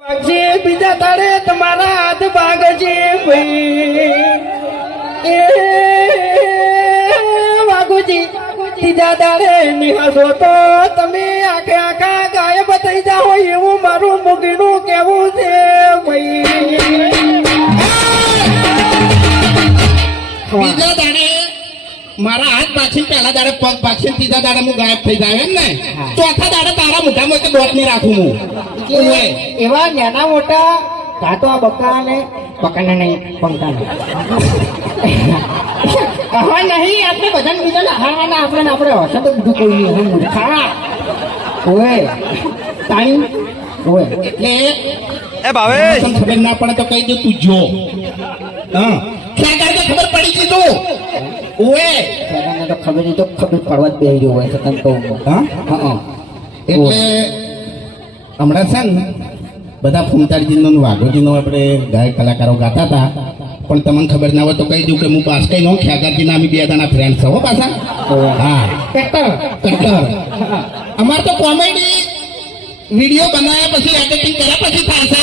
વાગજે બીજા તારે તમારા હાથ ભાગજે ભાઈ એ વાગુજી ત્રીજા તારે નિહાળો તો તમે આખે આખા ગાયબ થઈ જાઓ એવું મારું મુગીનું કેવું છે ભાઈ બીજા દાડે મારા હાથ પાછી પહેલા દાડે પગ પાછી ત્રીજા દાડે હું ગાયબ થઈ જાય એમ ને ચોથા દાડે તારા મોઢામાં એક દોત નહીં રાખું હું એવા નાના મોટા કાતો આ બકાને બકાને નહીં પંકાને હા નહીં આપણે બધાને બીજા હારવાના આપણે હશે તો બધું કોઈ નહીં હું મૂર્ખા ઓએ તાણી ઓએ એટલે એ ભાવે ખબર ના પડે તો કહી દે તું જો હા ક્યાં કારણે ખબર પડી ગઈ તું ઓએ તો ખબર નહીં તો ખબર પડવા જ બેહી રહ્યો હોય છે તને કહું હા હા એટલે હમણાં છે ને બધા ફૂમતાળજીનો વાઘોજીનો આપણે ગાયક કલાકારો ગાતા હતા પણ તમને ખબર ના હોય તો કહી દઉં કે હું બાસ્કઈ નો ખ્યાગારજી ના અમે બે જણા ફ્રેન્ડ છો પાછા હા કટ્ટર અમાર તો કોમેડી વિડીયો બનાવ્યા પછી એડિટિંગ કર્યા પછી થાય છે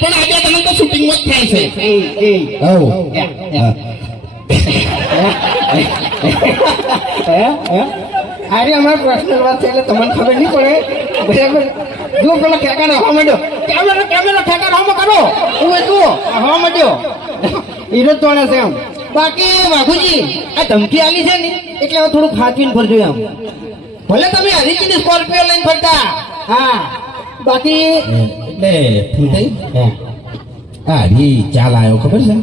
પણ આજે તમે તો શૂટિંગમાં જ થાય છે અરે અમારે પર્સનલ વાત છે એટલે તમને ખબર નહીં પડે બરાબર જો પેલા ખેકાને હવા માંડ્યો કેમેરા ખેકાને હવા કરો હું જુઓ હવા માંડ્યો હીરો તોડે છે એમ બાકી વાઘુજી આ ધમકી આલી છે ને એટલે હવે થોડું ખાચવીને ફરજો એમ ભલે તમે હરીજીની સ્કોર્પિયો લઈને ફરતા હા બાકી એટલે ફૂમતાઈ હા રી ચાલ આવ્યો ખબર છે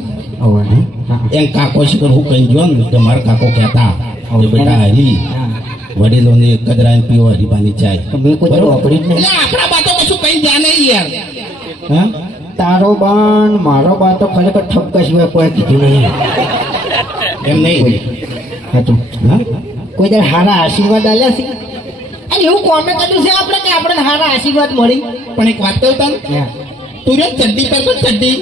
એમ કાકો શીખર હું કહી ગયો ને કે મારા કાકો કહેતા હવે બેટા હરી વડીલોને કદરાને પીવો હરીબાની ચાય આપણા બાતો કશું કઈ જાય નહીં યાર હા તારો બાન મારો બા તો ખરેખર ઠપકા સિવાય કોઈ કીધું નહીં એમ નહીં હતું હા કોઈ દર હારા આશીર્વાદ આલ્યા છે અને એવું કોમે કર્યું છે આપણે કે આપણે હારા આશીર્વાદ મળી પણ એક વાત કહું તને તું રે ચડ્ડી પર તો ચડ્ડી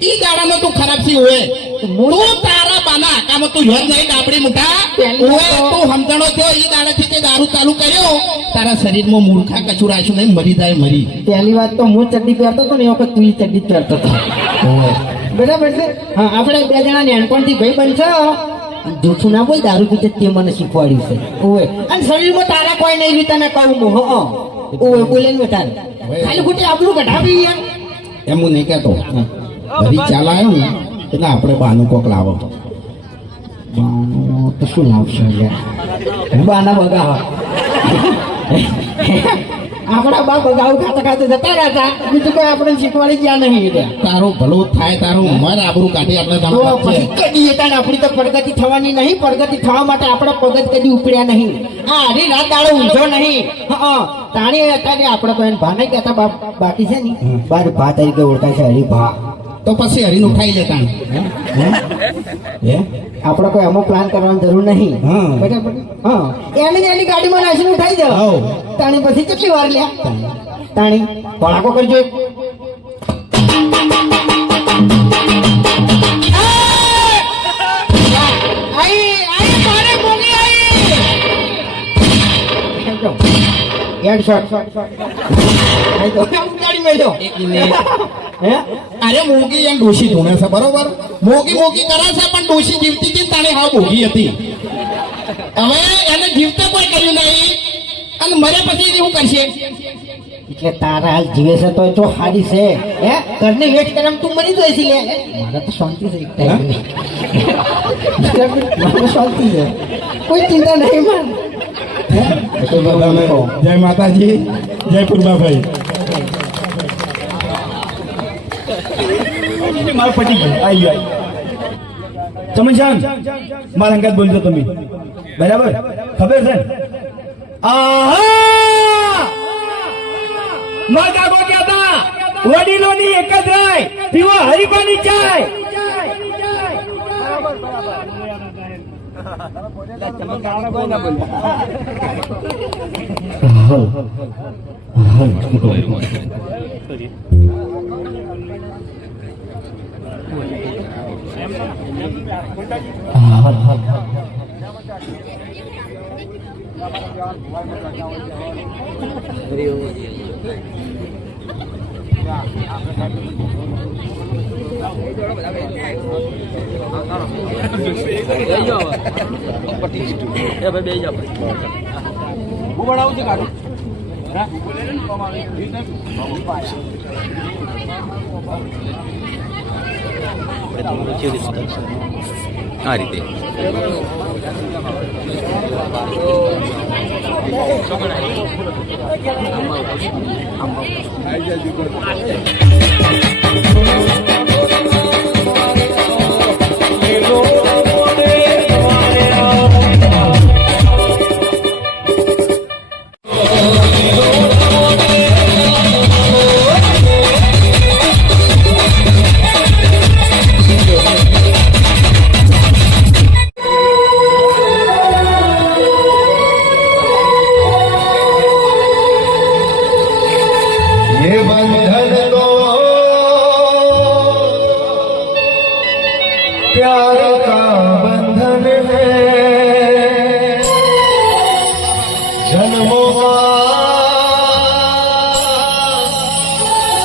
ઈ ગાડામાં તું ખરાબ થી હોય તું તારા બાના આકામાં તું યોન નહીં ડાબડી મુઠા ઓએ તું સમજણો થયો ઈ ગાડાથી તે દારૂ ચાલુ કર્યો તારા શરીરમાં મૂર્ખા કચું રાખ્યું નહીં મરી જાય મરી પહેલી વાત તો હું ચડ્ડી પહેરતો હતો ને એ વખત તું ચડ્ડી પહેરતો હતો બરાબર છે હા આપણે બે જણા નાનપણથી ભાઈ બનશો જૂઠું ના બોલ દારૂ પીતે તે મને શીખવાડ્યું છે ઓએ અને શરીરમાં તારા કોઈ નહીં રીતા ને કહું હું ઓએ બોલે ને તારે ખાલી ખોટી આપણું કઢાવી યાર એમ હું નહીં કહેતો હરી ચાલ આવ્યો ને એટલે આપણે બાનું કોક લાવો બાનો તો શું લાવશે બાના બગાવા આપણા બા બગાવ ખાતા ખાતા જતા રહેતા બીજું કોઈ આપણે શીખવાડી ગયા નહીં તારું ભલું થાય તારું મર આબરું કાઢી આપણે કદી હતા આપણી તો પ્રગતિ થવાની નહીં પ્રગતિ થવા માટે આપણા પગત કદી ઉપડ્યા નહીં આ હરી રાત દાડો ઊંઝો નહીં હા તાણી હતા કે આપણે કોઈ ભા નહીં કહેતા બાકી છે ને બાર ભા તરીકે ઓળખાય છે હરી ભા તો પછી હરીને ઉઠાઈ લેતા આપણે કોઈ અમુક પ્લાન કરવાની જરૂર નહીં બરાબર હા એની ગાડીમાં નાખીને ઉઠાઈ જાવ તાણી પછી કેટલી વાર લ્યા તાણી ભડાકો કરજો અરે મોગી એમ ડોશી ધૂણે છે બરોબર મોગી કરે છે પણ ડોશી જીવતી હતી તાણે હા મોગી હતી હવે એને જીવતે કોઈ કર્યું નહીં અને મર્યા પછી શું કરશે એટલે તારા હાલ જીવે છે તો જો હારી છે હે ઘરની વેટ કરે તું મરી જાય છે લે મારા તો શાંતિ છે એક ટાઈમ મારા શાંતિ છે કોઈ ચિંતા નહીં માન જય માતાજી જય પૂર્વાભાઈ મારું પટી ગયું આવી તમે જાણ મારા અંગાત બોલજો તમે બરાબર ખબર છે મારા કાકો કહેતા વડીલોની એક જ રાય પીવો હરીફાની ચાય આ રીતે ये बंधन तो प्यार का बंधन है, जन्मों का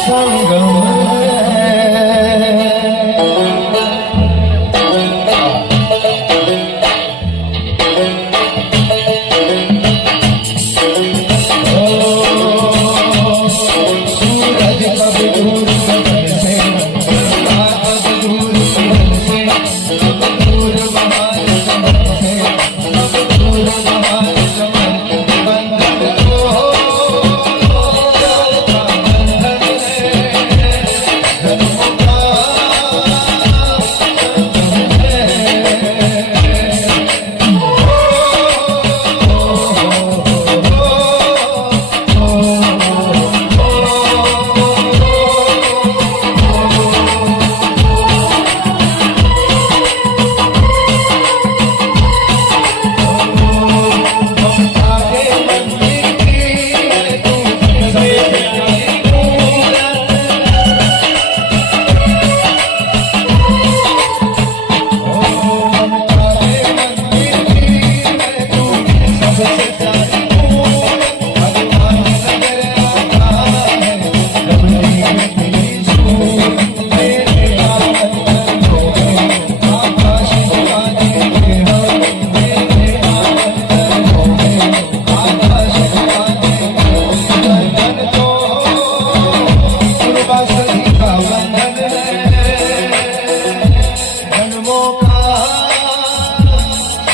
संगम है। सूरज कब दूर सपन से, कब दूर सुमन से, कब दूर बहार समन से, कब दूर बहार समन। बंधन तो प्यार का बंधन है, जन्मों का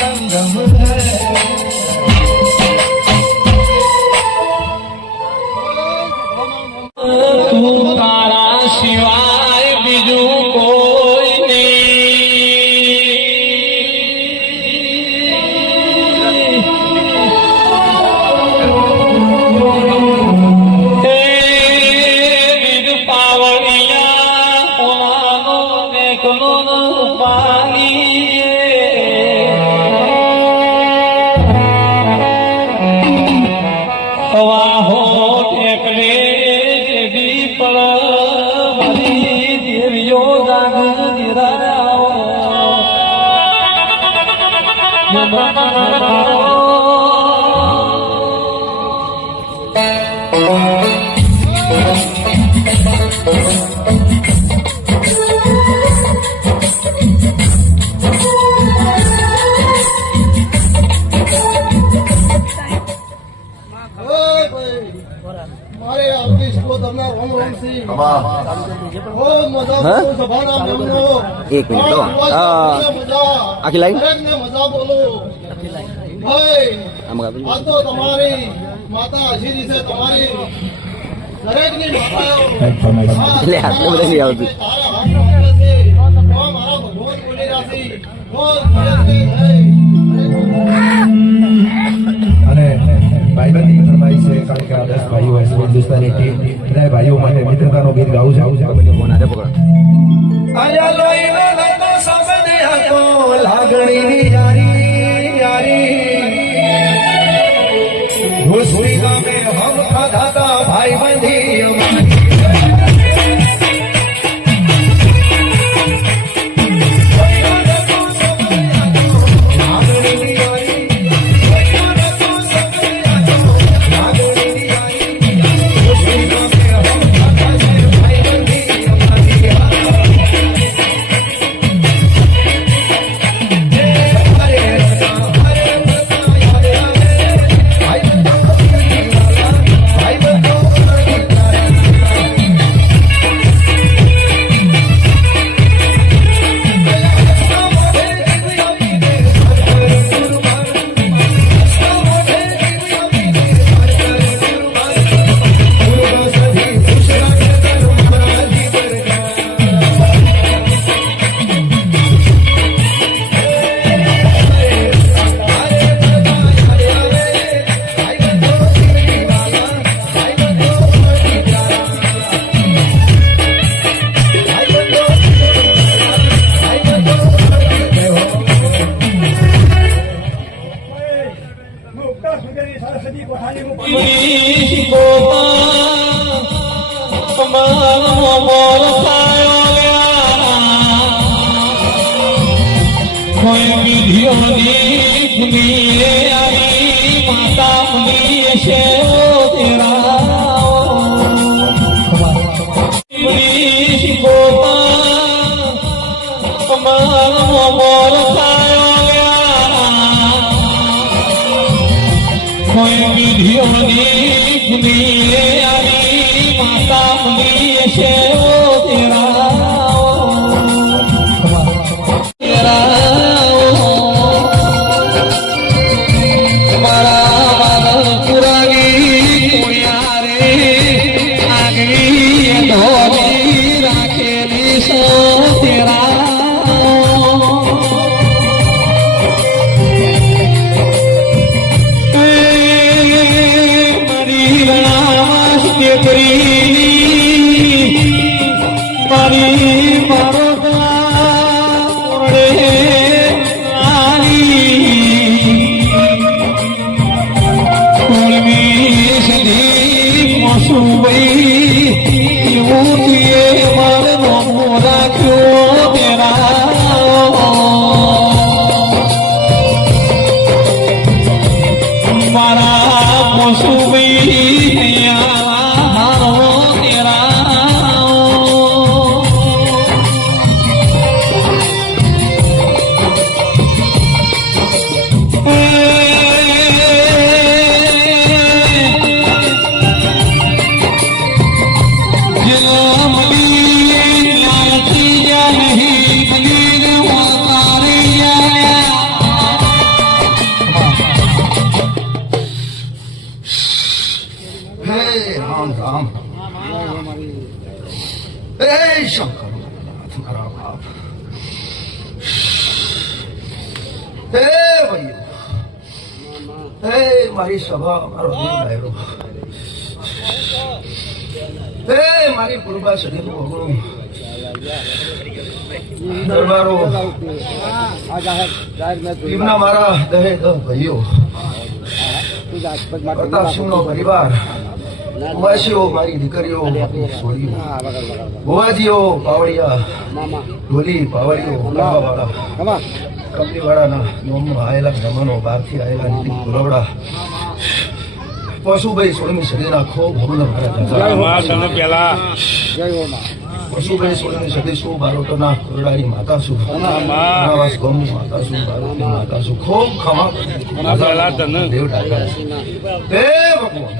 संगम મારે આર્ટિસ્ટ કો તમને રોમ રોમ સી બહુ મજા બોલો સભાના મેમનો એક મિનિટ તો આખી લાઈન દરેકને મજા બોલો ભાઈ આ તો તમારી માતા આશીર્વાદ છે તમારી દરેકની માતાઓ એટલે આટલું બધું નહીં આવતું તારા હાથમાં છે મારા ભગવાન બોલી રાશી બોલ ભાઈ અને ભાઈબંધી ફરમાઈ છે કારણ કે આ 10 ભાઈઓ છે હિન્દુસ્તાની ટીમ બધા ભાઈઓ માટે મિત્રતાનો ગીત ગાવું છે ફોન આજે પકડ આયા લોહીનો લતો સંબંધ હતો લાગણીની યારી યારી ભૂસુઈ ગામે હમ ખાધા ભાઈબંધી અમારી કોઈ વિધિઓની ભૂમિએ આવી માતા ભૂલી છે તેરા કોઈ વિધિઓની ભૂમિએ આવી માતા ભૂલી છે રામ રામ હે શંકર મારા બાપ હે ભાઈ હે મારી સભા મારો દિલ ડાયરો હે મારી પૂર્વા સદીનું ભગણું દરબારો એમના મારા દહે દહ ભાઈઓ પ્રતાપસિંહનો પરિવાર ઉમાસીઓ મારી દીકરીઓ છોડીઓ ભુવાજીઓ પાવડિયા ઢોલી પાવડીઓ કંપવાળા કંપનીવાળાના નોમમાં આવેલા જમાનો બહારથી આવેલા નીતિ પુરવડા પશુભાઈ 16મી સદીના ખૂબ ભૂલ મારા પશુભાઈ 16મી સદી શું બારોટોના કોરડાની માતા શું આવાસ ગોમની માતા શું બારોટની માતા શું ખૂબ ખમા દેવ ડાયરા હે ભગવાન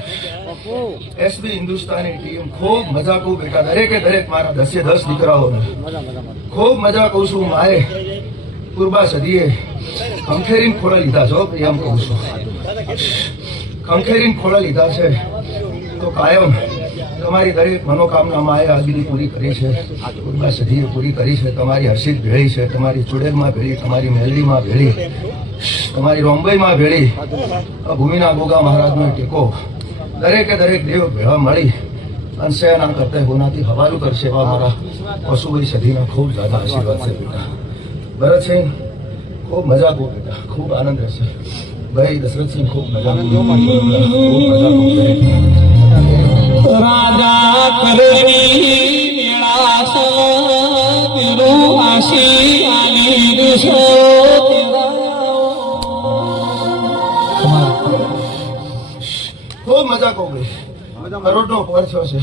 એસબી હિન્દુસ્તાની ટીમ ખૂબ મજા કહું બેટા દરેકે દરેક મારા 10 દીકરાઓને ખૂબ મજા કહું છું માએ પૂર્વા સદીએ ખંખેરીને ખોળા લીધા છો એમ કહું છું ખંખેરીને ખોળા લીધા છે તો કાયમ તમારી દરેક મનોકામના માએ આજની પૂરી કરી છે પૂર્વા સદીએ પૂરી કરી છે તમારી હર્ષિત ભેળી છે તમારી ચુડેલમાં ભેળી તમારી મેલડીમાં ભેળી તમારી રોંબઈમાં ભેળી આ ભૂમિના ગોગા મહારાજનો ટેકો દરેકે દરેક દેવ ભેળા મળી અને સેના કરતા હોનાથી હવાલું કરશે એવા મારા પશુભાઈ સદીના ખૂબ જ્યાદા આશીર્વાદ છે બેટા ભરતસિંહ ખૂબ મજા કહો બેટા ખૂબ આનંદ રહેશે ભાઈ દશરથસિંહ ખૂબ મજા ખૂબ મજા કહો રાજા કરણી મેળાસ તિરુ આશી આની દિશો ખૂબ મજા કહું ભાઈ કરોડનો પર થયો છે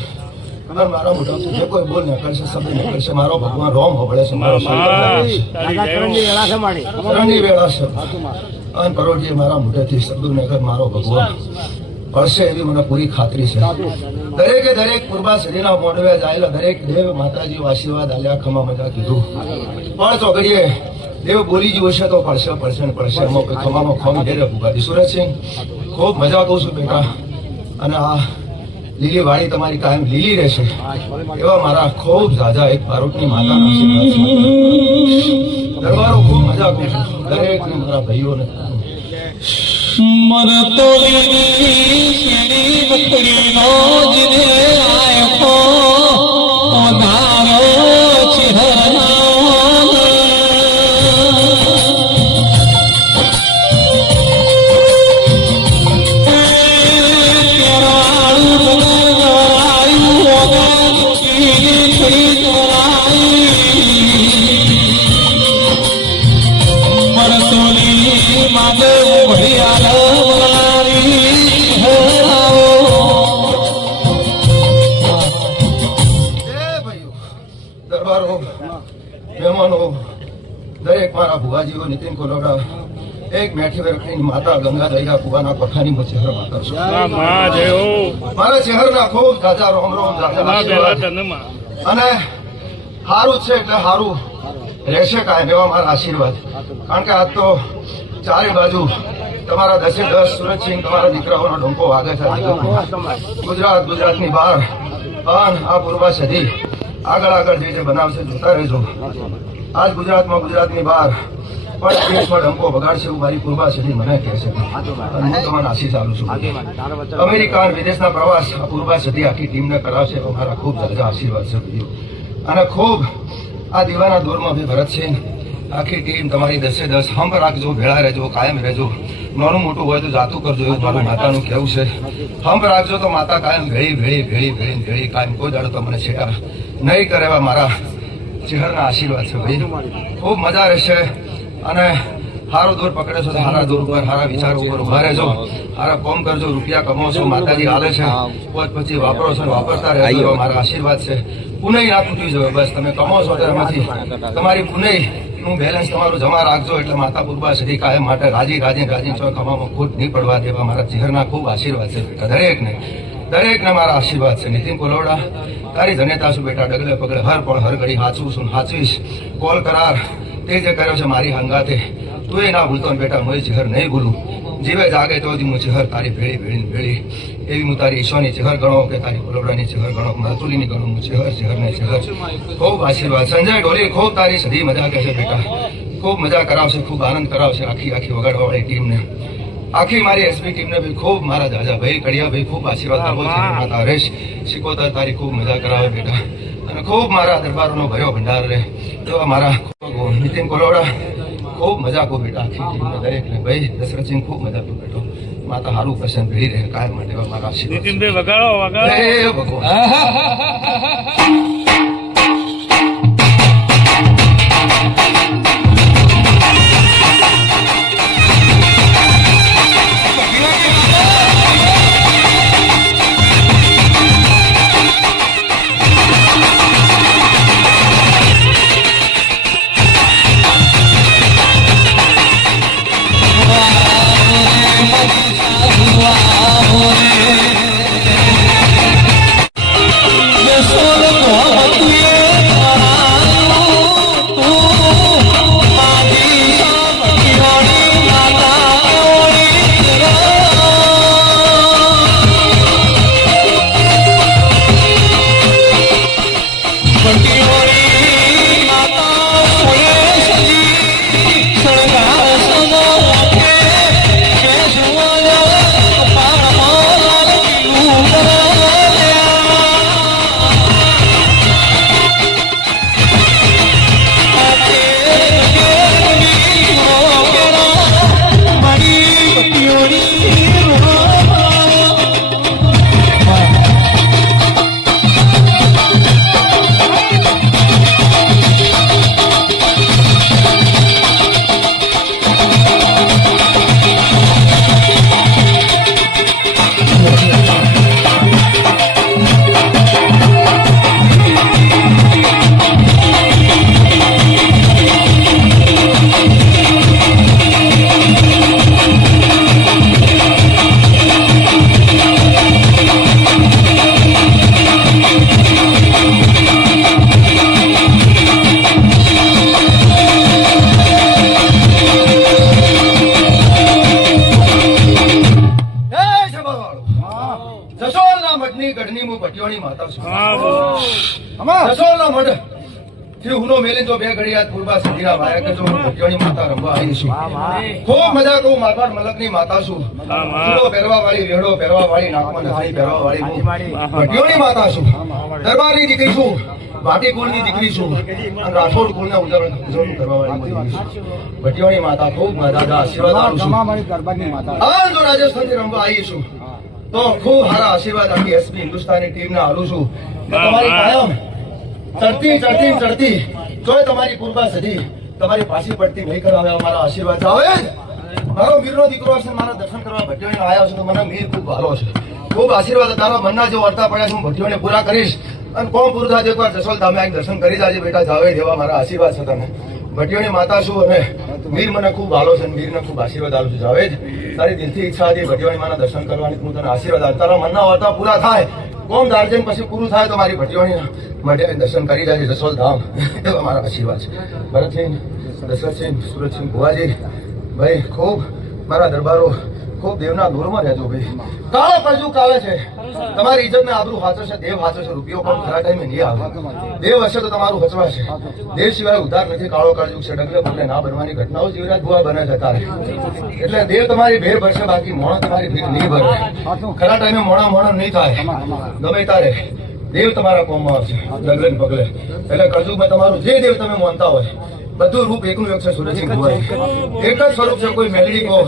અને મારા મોઢાથી જે કોઈ બોલ નીકળશે શબ્દ નીકળશે મારો ભગવાન રોમ હોબળે છે મારો શરણની વેળા છે અને કરોડજી મારા મોઢેથી શબ્દો નીકળ મારો ભગવાન પડશે એવી મને પૂરી ખાતરી છે દરેકે દરેક પૂર્વા સદીના મોઢવે જાયેલા દરેક દેવ માતાજી આશીર્વાદ આલ્યા ખમા મજા કીધું પણ ચોગડીએ દેવ બોલી જ હશે તો પડશે પડશે ને પડશે એમાં કોઈ ખમામાં ખોમ ડેરે ભૂગાડી સુરતસિંહ ખૂબ મજા કહું છું બેટા અને આ લીલી વાળી તમારી કાયમ લીલી રહેશે એવા મારા ખૂબ ઝાઝા એક બારોટની માતાના આશીર્વાદ દરબારો ખૂબ મજા કહું છું દરેક મારા ભાઈઓને મરતો શેની બકરીનો જીને આયખો ઓધારો ચિહરનો કેરાળું ગરાયું ઓગા પરિવારો, મહેમાનો, દરેક મારા ભુવાજીઓ, નીતિન કોલોડા, એક મેઠી વેરખની માતા ગંગા દરિયા કુવાના પખાની ચહેર માતા છું. મારા ચહેરના ખૂબ જાજા રોમ રોમ જાજા આશીર્વાદ. અને સારું છે એટલે સારું રહેશે કાયમ એવા મારા આશીર્વાદ. કારણ કે આજ તો ચારે બાજુ તમારા 10 સુરતસિંહ તમારા દીકરાઓનો ડંકો વાગે છે. ગુજરાતની બહાર પણ આ પૂર્વા સદી આગળ જે બનાવશે જોતા રહેજો. આજ ગુજરાતની બહાર પણ દેશમાં ડંકો વગાડશે એવું મારી પૂર્વા સદી મને કહે છે. અને હું તમારા આશીષ આપું છું. અમેરિકા અને વિદેશના પ્રવાસ આ પૂર્વા સદી આખી ટીમને કરાવશે એવા મારા ખૂબ જાજા આશીર્વાદ છે. અને ખૂબ આ દીવાના દોરમાં બી ભરત છે. આખી ટીમ તમારી 10 હંપ રાખજો, ભેળા રહેજો, કાયમ રહેજો. નાનું મોટું હોય તો જાતું કરજો એવું મારું માતાનું કહેવું છે. હંપ રાખજો તો માતા કાયમ ભેળી કાયમ કોઈ દાડો તમને છેડા નહીં કરે એવા મારા ચહેરના આશીર્વાદ છે. ભાઈ ખૂબ મજા રહેશે. અને સારો દોર પકડે છો તો સારા દોર ઉપર, સારા વિચારો ઉપર ઉભા રહેજો. સારા કોમ કરજો, રૂપિયા કમાવો છો, માતાજી હાલે છે, પછી વાપરો છો, વાપરતા રહેજો એવા મારા આશીર્વાદ છે. પુનઃ ના તૂટી જવે. બસ તમે કમાવો છો એમાંથી તમારી પુનઃ નું બેલેન્સ તમારું જમા રાખજો એટલે માતા પૂર્વા સદી કાયમ માટે રાજી છો કમાવામાં ખોટ નહીં પડવા દેવા મારા ચહેરના ખૂબ આશીર્વાદ છે. દરેકને મારા આશીર્વાદ છે. નીતિન કોલોડા, તારી જનેતા છું બેટા, ડગલે પગલે હર પળ હર ઘડી હાચું છું, હાચવીશ. કોલ કરાર તે જે કર્યો છે મારી હંગાતે તું એ ના ભૂલતો ને બેટા, હું ચહેર નહીં ભૂલું. જીવે જાગે તો હું ચહેર તારી ભેળી એવી હું તારી ઈશ્વરની ચહેર ગણો કે તારી કોલોડાની ચહેર ગણો, માતુલીની ગણો, હું ચહેર. ખૂબ આશીર્વાદ. સંજય ઢોલી ખૂબ તારી સદી મજા કરશે બેટા, ખૂબ મજા કરાવશે, ખૂબ આનંદ કરાવશે આખી વગાડવાવાળી ટીમને. આખી મારી એસપી ટીમને બી ખૂબ મારા દાદા ભાઈ કડિયા ભાઈ ખૂબ આશીર્વાદ આપો છે. માતા હરેશ શિકોતર તારી ખૂબ મજા કરાવે બેટા. અને ખૂબ મારા દરબારોનો ભર્યો ભંડાર રહે એવા મારા નીતિન કોલોડા ખૂબ મજા કો બેટા. આખી ટીમને દરેકને ભાઈ દશરથસિંહ ખૂબ મજા કો બેટો. માતા હારું પસંદ ભેળી રહે કાયમ માટે એવા મારા આશીર્વાદ. હે ભગવાન. ભટિયોની માતા છું. જસોલના મઢ થી હુનો મેલે જો બે ઘડિયાળ પૂર્વા સદીના વાયા કે જો ભટિયોની માતા રમવા આવી છું. ખૂબ મજા કહું. મારવાડ મલકની માતા છું. ચૂડો પહેરવા વાળી, વેડો પહેરવા વાળી, નાકમાં નથણી પહેરવા વાળી ભટિયોની માતા છું. દરબારની દીકરી છું. ભાટી કુળની દીકરી છું. અને રાઠોડ કુળના ઉજવણી કરવા વાળી ભટિયોની માતા. ખૂબ દાદા આશીર્વાદ આપું છું. હાલ જો રાજસ્થાનથી રમવા આવી છું તો ખૂબ સારા આશીર્વાદ આખી એસપી હિન્દુસ્તાની ટીમને આલું છું. તમારી કાયમ ચડતી જોઈ તમારી પૂર્વા સદી તમારી પાછી પડતી નહીં કરાવે મારા આશીર્વાદ આવે. મારો મીરનો દીકરો છે, મારા દર્શન કરવા ભટિયોને આવ્યો છે તો મને મીર ખૂબ ભાલો છે. ખૂબ આશીર્વાદ તારા મનના જે વર્તા પડ્યા છે હું ભટિયોને પૂરા કરીશ અને કોમ પૂરું થાય એકવાર જસોલ ધામે આવીને દર્શન કરી જાજે બેટા. જાવે દેવા મારા આશીર્વાદ છે તને. ભટિયાની માતા છું અને વીર મને ખૂબ ભાલો છે. વીરને ખૂબ આશીર્વાદ આલું છું. જાવે જ તારી દિલથી ઈચ્છા હતી ભટિયાની માના દર્શન કરવાની. હું તને આશીર્વાદ આલું. તારા મનના વાર્તા પૂરા થાય. કોમ દાર્જન પછી પૂરું થાય તો મારી ભટિયાની માટે દર્શન કરી જાજે જસોલ ધામ. એવા મારા આશીર્વાદ છે. ભરતસિંહ, દશરથસિંહ, સુરતસિંહ, ભુવાજી ભાઈ ખૂબ મારા દરબારો ખૂબ દેવના દૂરમાં રહેજો ભાઈ. કાળો કળજુગ કાલે છે. તમારી ઇજ્જત ને આબરૂ હાચવશે. દેવ હાચવશે. રૂપિયો પણ ખરા ટાઈમે નહીં આવે. દેવ હશે તો તમારું હચવાશે. દેવ સિવાય ઉધાર નથી. કાળો કળજુગ છે. ડગલે પગલે ના બનવાની ઘટનાઓ જીવરાજ ભુવા બને છે તારે. એટલે દેવ તમારી ભેર ભરશે. બાકી મોણા તમારી ભેર નહીં ભરે. ખરા ટાઈમે મોણા નહીં થાય. ગમે તારે દેવ તમારા કોમમાં આવશે ડગલે ને પગલે. એટલે કળજુગમાં તમારું જે દેવ તમે માનતા હોય બધું રૂપ એકનું એક છે. સુરતસિંહ ભુવા એક જ સ્વરૂપ છે. કોઈ મેલડી કહો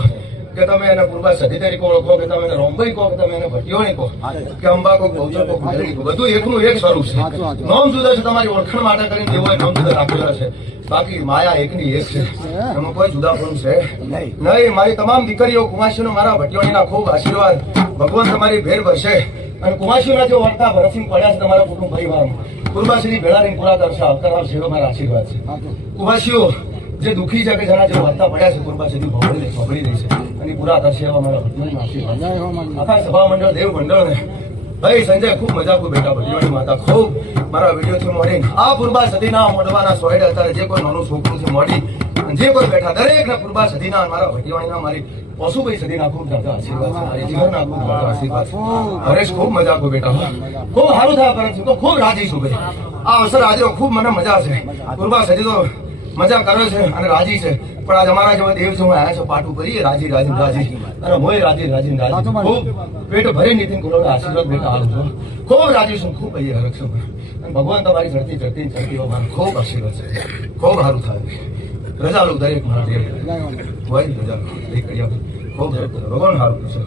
કે તમે એને પૂર્વા સધી તરીકે ઓળખો કે તમે એને રોમભાઈ કહો કે તમે એને ભટિયોણી કહો કે અંબા કહો બહુચર કહો મેલડી કહો બધું એકનું એક સ્વરૂપ છે. નોમ જુદા છે. તમારી ઓળખાણ માટે કરીને જેવો નોમ જુદા રાખેલા છે. બાકી માયા એકની એક છે. એમાં કોઈ જુદાપણું છે નહીં. મારી તમામ દીકરીઓ કુમાસીનો મારા ભટિયોણીના ખૂબ આશીર્વાદ. ભગવાન તમારી ભેર ભરશે. અને કુમાસીના જે વર્તા ભરતસિંહ પડ્યા છે તમારા કુટુંબ પરિવારમાં પૂર્વાશ્રી ભેળા રહીને પૂરા કરશે. આવશે એવો મારા આશીર્વાદ છે. કુમાસીઓ જે દુઃખી છે કે જેના જે વર્તા પડ્યા છે પૂર્વાશ્રી ભોગળી રહી છે અને પૂરા કરશે એવા મારા ભટિયાણીના આશીર્વાદ. આખા સભા મંડળ દેવ મંડળને ભાઈ સંજય ખૂબ મજા ખૂબ બેટા. ભટિયાણી માતા ખૂબ મારા વિડીયોથી મોડી આ પૂર્વા સદીના મોઢવાના સોયડ અત્યારે જે કોઈ નાનું છોકરું છે મોડી જે કોઈ બેઠા દરેકને પૂર્વા સદીના મારા ભટિયાણીના મારી પશુભાઈ સદીના ખૂબ દાદા આશીર્વાદ છે. મારી જીવનના ખૂબ દાદા આશીર્વાદ છે. હરેશ ખૂબ મજા ખૂબ બેટા. ખૂબ સારું થયા પરંતુ તો ખૂબ રાજી છું ભાઈ. આ અવસર આજે ખૂબ મને મજા છે. પૂર્વા સદી તો મજા કરે છે અને રાજી છે. પણ આજ અમારા જેવા દેવ છે હું આવ્યા છે પાટું કરીએ રાજી અને મોય રાજી ખૂબ પેટ ભરી નીતિન કુલોના આશીર્વાદ બેટા હાલું છું. ખૂબ રાજી છું. ખૂબ અહીંયા હરકશું અને ભગવાન તમારી ચડતી મારા ખૂબ આશીર્વાદ છે. ખૂબ સારું થાય. રજા લો દરેક મારા દેવ હોય રજા લો. ખૂબ ભગવાન સારું કરશે.